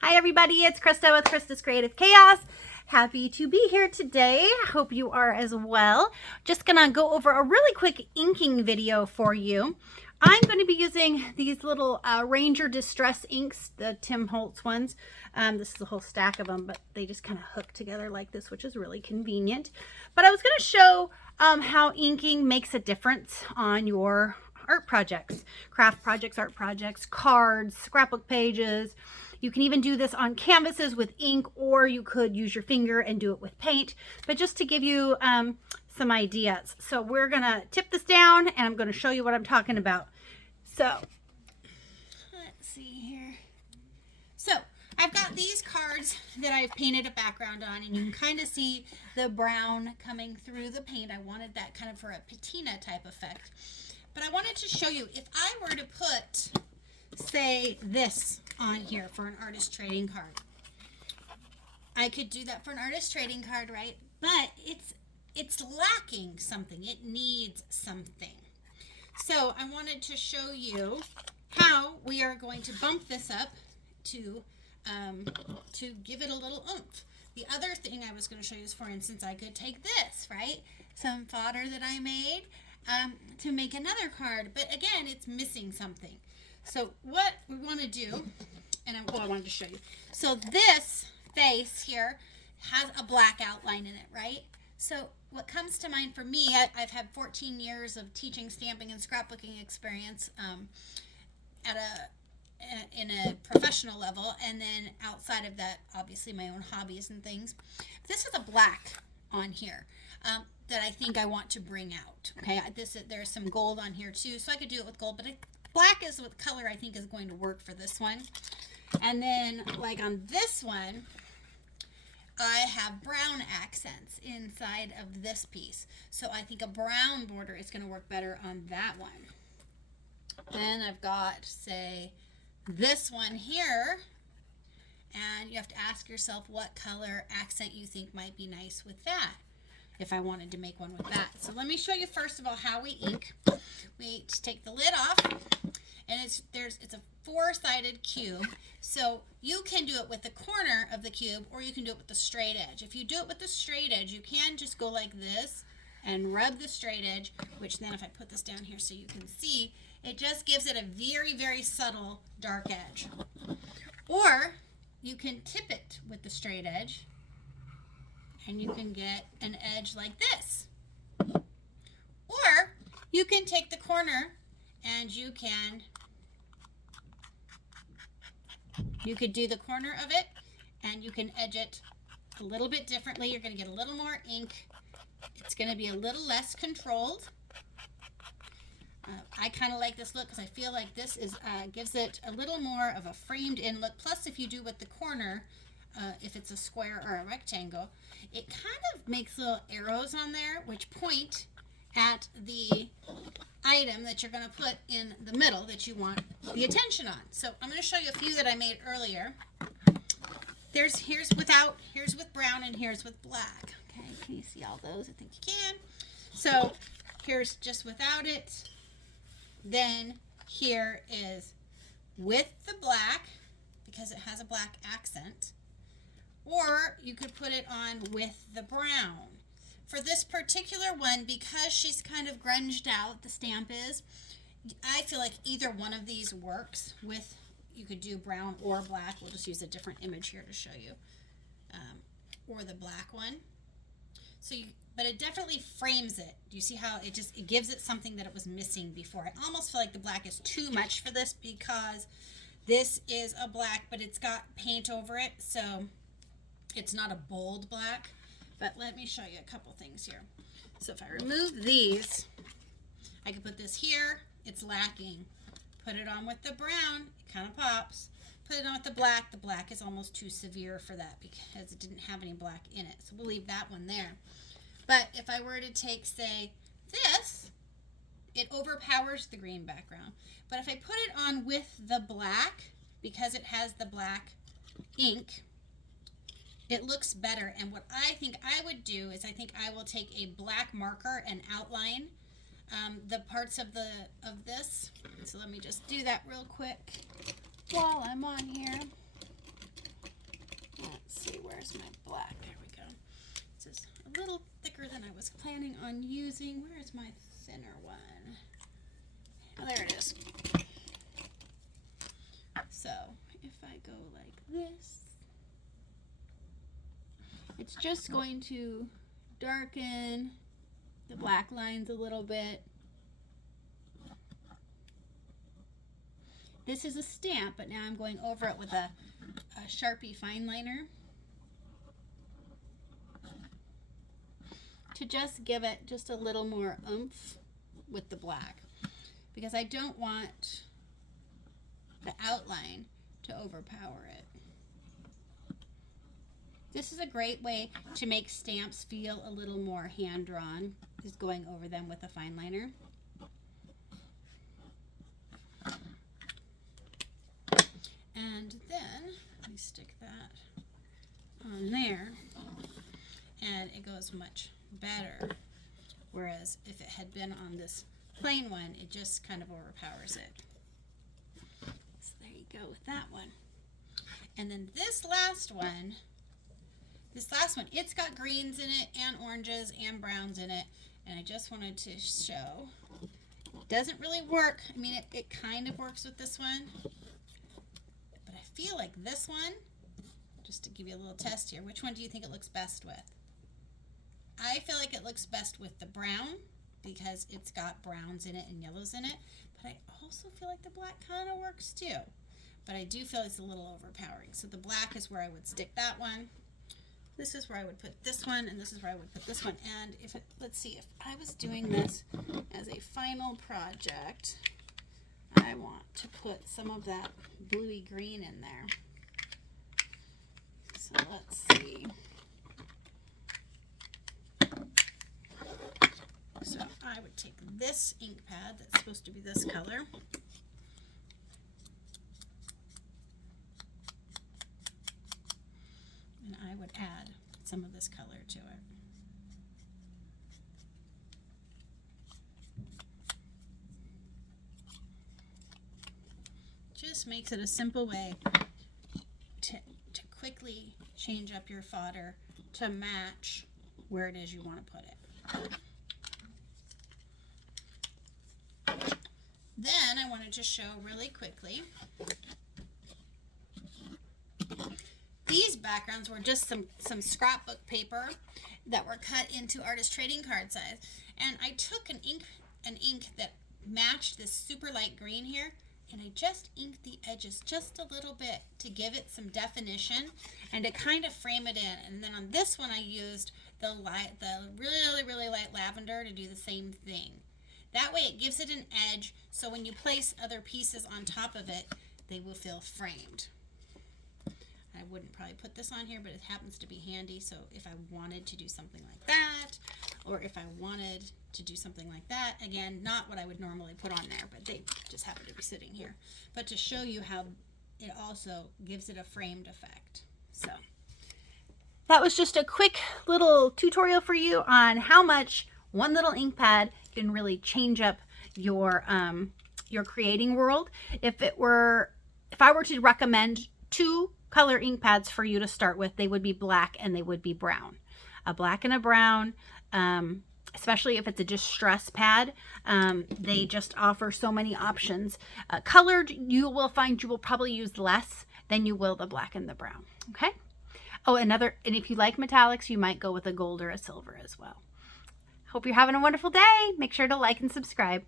Hi everybody, it's Krista with Krista's Creative Chaos. Happy to be here today. Hope you are as well. Just gonna go over a really quick inking video for you. I'm going to be using these little Ranger Distress inks, the Tim Holtz ones. This is a whole stack of them, but they just kind of hook together like this, which is really convenient. But I was going to show how inking makes a difference on your art projects, craft projects, art projects, cards, scrapbook pages. You can even do this on canvases with ink, or you could use your finger and do it with paint. But just to give you some ideas. So we're gonna tip this down and I'm gonna show you what I'm talking about. So let's see here. So I've got these cards that I've painted a background on, and you can kind of see the brown coming through the paint. I wanted that kind of for a patina type effect. But I wanted to show you, if I were to put, say, this on here for an artist trading card. I could do that for an artist trading card, right? But it's lacking something. It needs something. So I wanted to show you how we are going to bump this up to give it a little oomph. The other thing I was going to show you is, for instance, I could take this, right? Some fodder that I made to make another card. But again, it's missing something. So what we want to do, and I wanted to show you. So this face here has a black outline in it, right? So what comes to mind for me, I've had 14 years of teaching stamping and scrapbooking experience in a professional level, and then outside of that, obviously my own hobbies and things. This is a black on here that I think I want to bring out. Okay, there's some gold on here too, so I could do it with gold, but black is what color I think is going to work for this one. And then like on this one, I have brown accents inside of this piece. So I think a brown border is going to work better on that one. Then I've got, say, this one here. And you have to ask yourself what color accent you think might be nice with that, if I wanted to make one with that. So let me show you first of all how we ink. We take the lid off, and it's a four-sided cube. So you can do it with the corner of the cube, or you can do it with the straight edge. If you do it with the straight edge, you can just go like this and rub the straight edge, which then if I put this down here so you can see, it just gives it a very, very subtle dark edge. Or you can tip it with the straight edge, and you can get an edge like this. Or you can take the corner and you could do the corner of it and you can edge it a little bit differently. You're going to get a little more ink. It's going to be a little less controlled. I kind of like this look because I feel like this gives it a little more of a framed in look. Plus, if you do with the corner, if it's a square or a rectangle, it kind of makes little arrows on there which point at the item that you're going to put in the middle that you want the attention on. So I'm going to show you a few that I made earlier. Here's with brown, and here's with black. Okay, can you see all those? I think you can. So here's just without it. Then here is with the black, because it has a black accent. Or you could put it on with the brown. For this particular one, because she's kind of grunged out, the stamp is, I feel like either one of these works with, you could do brown or black. We'll just use a different image here to show you. Or the black one. But it definitely frames it. Do you see how it gives it something that it was missing before? I almost feel like the black is too much for this because this is a black, but it's got paint over it, so it's not a bold black. But let me show you a couple things here. So if I remove these, I could put this here. It's lacking. Put it on with the brown. It kind of pops. Put it on with the black is almost too severe for that because it didn't have any black in it. So we'll leave that one there. But if I were to take, say, this, it overpowers the green background. But if I put it on with the black, because it has the black ink, it looks better. And what I think I would do is I think I will take a black marker and outline the parts of this. So let me just do that real quick while I'm on here. planning on using, where's my thinner one? Oh, there it is. So if I go like this, it's just going to darken the black lines a little bit. This is a stamp, but now I'm going over it with a Sharpie fine liner to just give it just a little more oomph with the black, because I don't want the outline to overpower it. This is a great way to make stamps feel a little more hand-drawn, is going over them with a fine liner. And then, let me stick that on there, and it goes much better. Whereas if it had been on this plain one, it just kind of overpowers it. So there you go with that one. And then this last one, it's got greens in it and oranges and browns in it. And I just wanted to show, it doesn't really work. I mean, it kind of works with this one. But I feel like this one, just to give you a little test here, which one do you think it looks best with? I feel like it looks best with the brown because it's got browns in it and yellows in it. But I also feel like the black kind of works too. But I do feel it's a little overpowering. So the black is where I would stick that one. This is where I would put this one, and this is where I would put this one. And if it, let's see, if I was doing this as a final project, I want to put some of that bluey green in there. So let's see. So I would take this ink pad that's supposed to be this color. And I would add some of this color to it. Just makes it a simple way to quickly change up your fodder to match where it is you want to put it. Then I wanted to show really quickly, these backgrounds were just some scrapbook paper that were cut into artist trading card size. And I took an ink that matched this super light green here, and I just inked the edges just a little bit to give it some definition and to kind of frame it in. And then on this one I used the really light lavender to do the same thing. That way it gives it an edge, so when you place other pieces on top of it, they will feel framed. I wouldn't probably put this on here, but it happens to be handy, so if I wanted to do something like that, or if I wanted to do something like that, again, not what I would normally put on there, but they just happen to be sitting here. But to show you how it also gives it a framed effect. So that was just a quick little tutorial for you on how much one little ink pad can really change up your creating world. If I were to recommend 2 color ink pads for you to start with, they would be black and they would be brown. A black and a brown, especially if it's a distress pad, they just offer so many options. Colored, you will find you will probably use less than you will the black and the brown. Okay. Oh, and if you like metallics, you might go with a gold or a silver as well. Hope you're having a wonderful day. Make sure to like and subscribe.